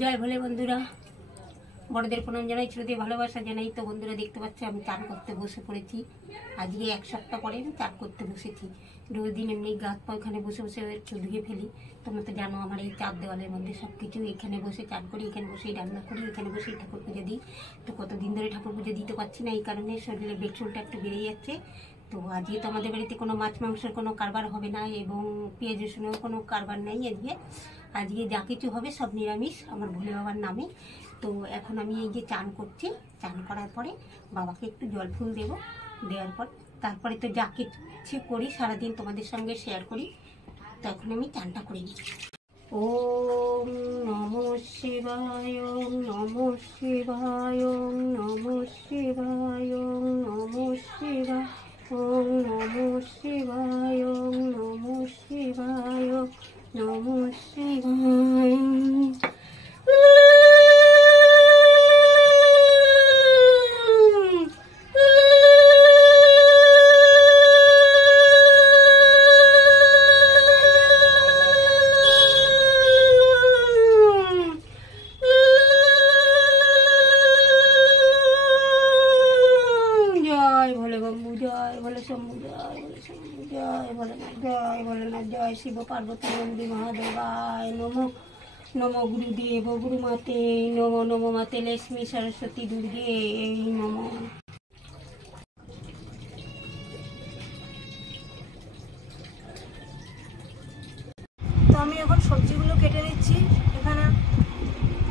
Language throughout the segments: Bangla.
জয় ভোলে বন্ধুরা, বড়দের প্রণাম জানাই, ছোটদের ভালোবাসা জানাই। তো বন্ধুরা দেখতে পাচ্ছি আমি চান করতে বসে পড়েছি। আজকে এক সপ্তাহ পরে আমি চান করতে বসেছি। রোজ দিন এমনি গাছ এখানে বসে বসে একটু ধুয়ে ফেলি। তোমরা তো জানো আমার এই চার দেওয়ালের মধ্যে সব কিছু, এখানে বসে চান করি, এখানে বসেই রান্না করি, এখানে বসেই ঠাকুর পুজো দিই। তো কতদিন ধরে ঠাকুর পুজো দিতে পারছি না, এই কারণে শরীরে বেডশোলটা একটু বেড়ে যাচ্ছে। তো আজকে তো আমাদের বাড়িতে কোনো মাছ মাংসের কোনো কারবার হবে না এবং পেঁয়াজ রসুনেও কোনো কারবার নেই। আজকে যা কিছু হবে সব নিরামিষ আমার ভোলে বাবার নামে। তো এখন আমি এই যে চান করছি, চান করার পরে বাবাকে একটু জল ফুল দেবো, দেওয়ার পর তারপরে তো যা কিছু করি সারাদিন তোমাদের সঙ্গে শেয়ার করি। তো এখন আমি চানটা করে নিই। ওম নমঃ শিবায়, ওম নমঃ শিবায়, ওম নমঃ শিবায়, ওম নমঃ শিবায়, ওম নমঃ শিবায়, ওম নমঃ শিবায়, নমঃ শিবায়। जय शिव पार्वती नंदी महादेवाय नमो। नमो गुरुदेव गुरुमाते नमो। नमो माते लक्ष्मी सरस्वती दुर्गे नमो। তো আমি এখন সবজিগুলো কেটে নিচ্ছি। এখানে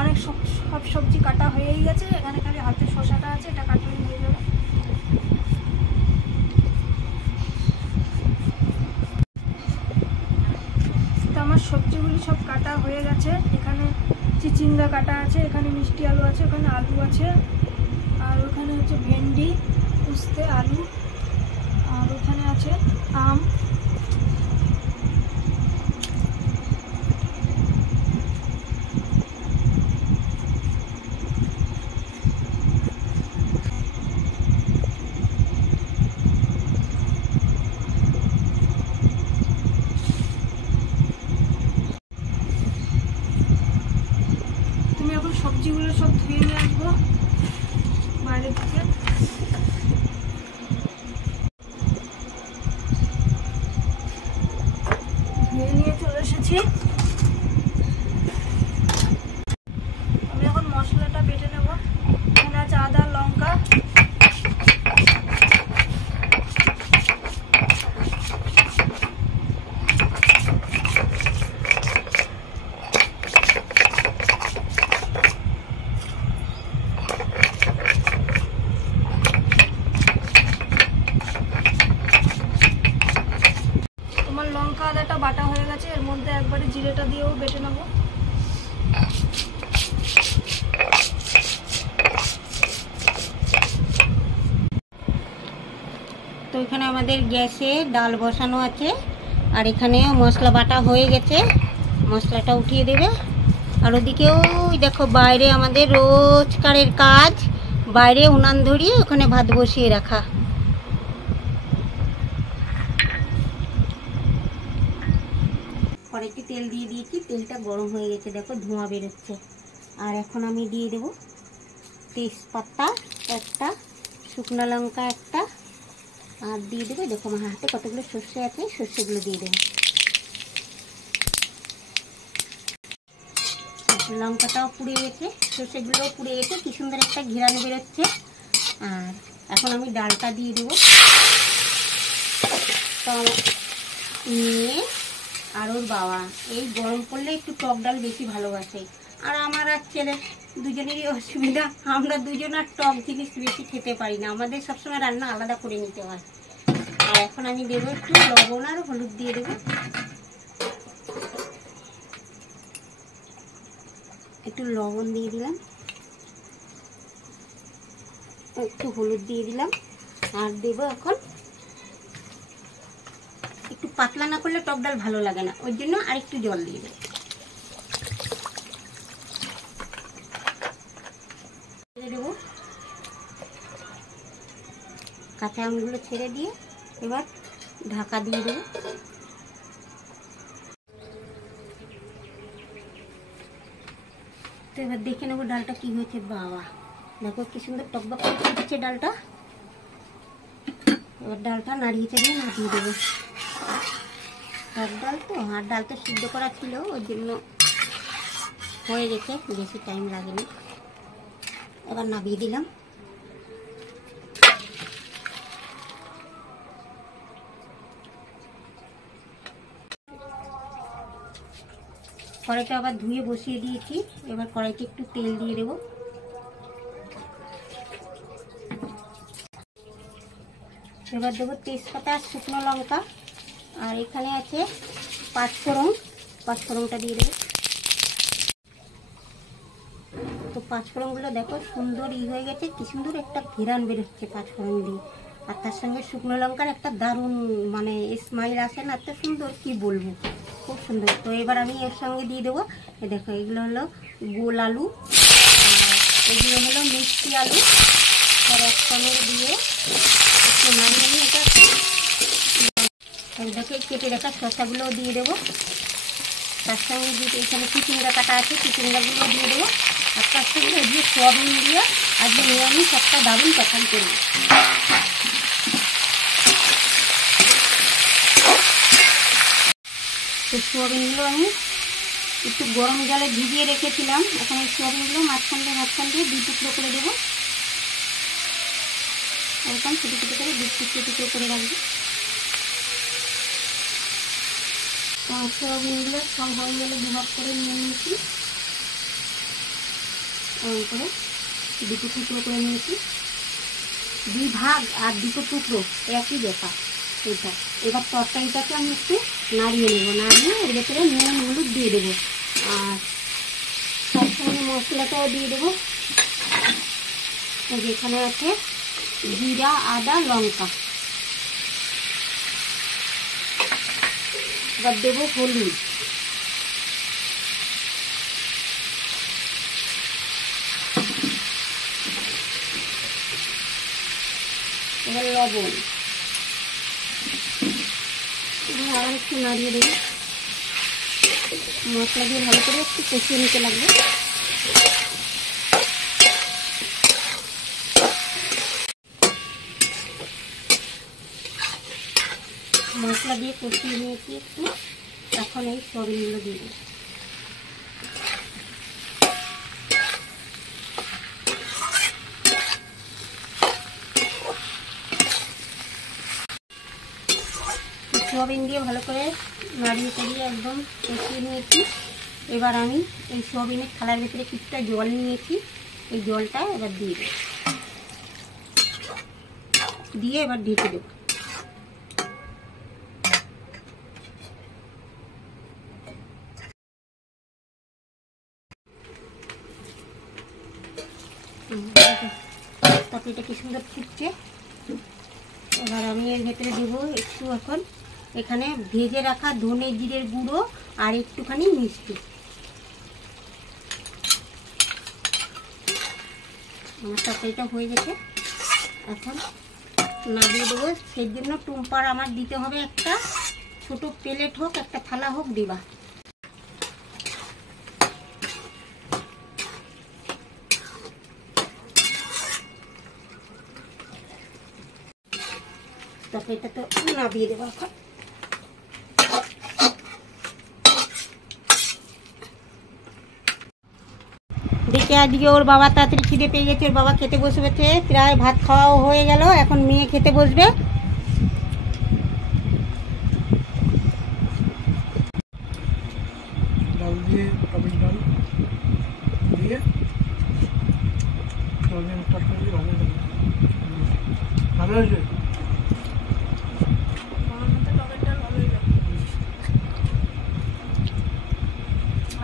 অনেক সব সবজি কাটা হয়েই গেছে, এখানে খালি হাতে শসাটা আছে, এটা কাটলেই হয়ে যাবে। তো আমার সবজিগুলি সব কাটা হয়ে গেছে। এখানে চিচিঙ্গা কাটা আছে, এখানে মিষ্টি আলু আছে, ওখানে আলু আছে, আর ওখানে হচ্ছে ভেন্ডি, উস্তে, আলু, আর ওখানে আছে আম। সবজিগুলো সব ধুয়ে নিয়ে আসবো বাইরে থেকে। ধুয়ে নিয়ে চলে এসেছি। আমি এখন মশলাটা বেটে নেব। এখানে আছে আদা, লঙ্কা, লঙ্কা আদাটা বাটা হয়ে গেছে। এর মধ্যে একবারে জিরেটা দিয়েও বেটে নেব। তো এখানে আমাদের গ্যাসে ডাল বসানো আছে, আর এখানে মশলা বাটা হয়ে গেছে, মশলাটা উঠিয়ে দেবে। আর ওদিকেও দেখো বাইরে আমাদের রোজকারের কাজ, বাইরে উনান ধরিয়ে ওখানে ভাত বসিয়ে রাখা। কড়াইতে তেল দিয়ে দিয়েছি, তেলটা গরম হয়ে গেছে, দেখো ধোঁয়া বেরোচ্ছে। আর এখন আমি দিয়ে দেবো তেজপাতা একটা, শুকনো লঙ্কা একটা, আর দিয়ে দেবো দেখো আমার হাতে কতগুলো সর্ষে আছে, সর্ষেগুলো দিয়ে দেবো। লঙ্কাটাও পুড়ে গেছে, সর্ষেগুলোও পুড়ে গেছে, কি সুন্দর একটা ঘিরান বেরোচ্ছে। আর এখন আমি ডালটা দিয়ে দেবো। তো নিয়ে আর ওর বাবা এই গরম করলে একটু টক ডাল বেশি ভালোবাসে, আর আমার আর ছেলে দুজনেরই অসুবিধা, আমরা দুজন আর টক জিনিস বেশি খেতে পারি না, আমাদের সবসময় রান্না আলাদা করে নিতে হয়। আর এখন আমি দেবো একটু লবণ আর হলুদ দিয়ে দেবো। একটু লবণ দিয়ে দিলাম, একটু হলুদ দিয়ে দিলাম, আর দেবো এখন একটু পাতলা না করলে টক ডাল ভালো লাগে না, ওই জন্য আর একটু জল দিয়ে দেবো। দেবো কাঁচা আমগুলো ছেড়ে দিয়ে এবার ঢাকা দিয়ে দেবো। তো এবার দেখে নেবো ডালটা কি হয়েছে। বাবা দেখো কি সুন্দর টকবক করে ফুটেছে ডালটা। এবার ডালটা নাড়িয়ে চাড়িয়ে নামিয়ে দেবো। আর ডাল তো আর ডালটা সিদ্ধ করা ছিল, ওই জন্য হয়ে গেছে, বেশি টাইম লাগেনি। এবার নামিয়ে দিলাম। কড়াইটা আবার ধুয়ে বসিয়ে দিয়েছি। এবার কড়াইতে একটু তেল দিয়ে দেবো। এবার দেবো তেজপাতা, শুকনো লঙ্কা, আর এখানে আছে পাঁচফোড়ন। পাঁচফোড়নটা দিয়ে দেবো। তো পাঁচফোড়নগুলো দেখো সুন্দর হয়ে গেছে, কি সুন্দর একটা ঘেরান বেরোচ্ছে পাঁচফোড়ন দিয়ে। আর তার সঙ্গে শুকনো লঙ্কার একটা দারুণ মানে স্মাইল আসে না, এত সুন্দর কি বলবো, খুব সুন্দর। তো এবার আমি এর সঙ্গে দিয়ে দেবো, দেখো এগুলো হলো গোল আলু, এগুলো হলো মিষ্টি আলু। আর একসঙ্গে দিয়ে একটু নাড়িয়ে নিয়ে এটা দেখে কেটে রাখা শসাগুলোও দিয়ে দেবো। তার সঙ্গে দিয়ে এখানে চিচিঙ্গা কাটা আছে, চিচিঙ্গাগুলো দিয়ে দেবো। আর তার সঙ্গে দিয়ে সোয়াবিন দিয়ে আজকে নিরামিষ একটা দারুণ তরকারি করবো। তো সোয়াবিনগুলো আমি একটু গরম জলে ভিজিয়ে রেখেছিলাম। এখন এই সোয়াবিনগুলো মাঝখান দিয়ে 2 টুকরো করে দেবো। এরকম ছোটো ছোটো করে 2 টুকরো করে রাখবো। সোয়াবিনগুলো সব হয়ে গেলে 2 ভাগ করে নিয়ে নিয়েছি। এরকম করে 2 টুকরো করে নিয়েছি। 2 ভাগ আর 2 টুকরো একই ব্যাপার এটা। এবার তরকারিটাকে আমি একটু নাড়িয়ে নেবো। নাড়িয়ে এর ভেতরে নুন হলুদ দিয়ে দেবো। আর তার সঙ্গে মশলাটাও দিয়ে দেবো। যেখানে আছে জিরা, আদা, লঙ্কা। এবার দেবো হলুদ। এবার লবণ। আবার একটু নাড়িয়ে দেবো। মশলা দিয়ে ভালো করে একটু কষিয়ে নিতে লাগবে। মশলা দিয়ে কষিয়ে নিয়েছি একটু। এখন এই সয়াবিনগুলো দিয়ে দেবো। সোয়াবিন দিয়ে ভালো করে নাড়িয়ে চাড়িয়ে একদম কষিয়ে নিয়েছি। এবার আমি এই সোয়াবিনের থালার ভিতরে কিছুটা জল নিয়েছি, এই জলটা এবার দিয়ে দেবো। দিয়ে এবার ঢেকে দেবো। তরকারিটা কি সুন্দর ফুটছে। এবার আমি এর ভেতরে দেবো একটু এখন এখানে ভেজে রাখা ধনে জিরের গুঁড়ো আর একটুখানি মিষ্টি। আমার তরকারিটা হয়ে গেছে। এখন নামিয়ে দেবো। সেই জন্য টুম্পার আমার দিতে হবে একটা ছোট প্লেট হোক, একটা থালা হোক দিবা। তরকারিটা তো নামিয়ে দেবো এখন। দেখে আজকে ওর বাবা তাড়াতাড়ি খিদে পেয়ে গেছে, ওর বাবা খেতে বসে গেছে। প্রায় ভাত খাওয়াও হয়ে গেল, এখন মেয়ে খেতে বসবে। ডাল দিয়ে টমেটো ডাল দিয়ে তরকারি ভালো হয়েছে।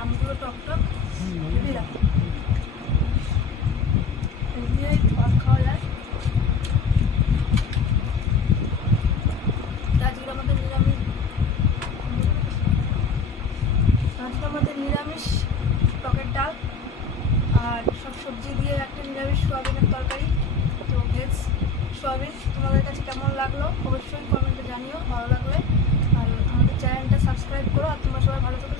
আমগুলো টকটক দিলাম, দিয়ে ভাত খাওয়া যায়। আজকে আমাদের নিরামিষ টকের ডাল আর সব সবজি দিয়ে একটা নিরামিষ সোয়াবিনের তরকারি। তো ভেজ সোয়াবিন তোমাদের কাছে কেমন লাগলো অবশ্যই কমেন্টে জানিও ভালো লাগলে। আর আমাদের চ্যানেলটা সাবস্ক্রাইব করো। আর তোমরা সবাই ভালো থাকো।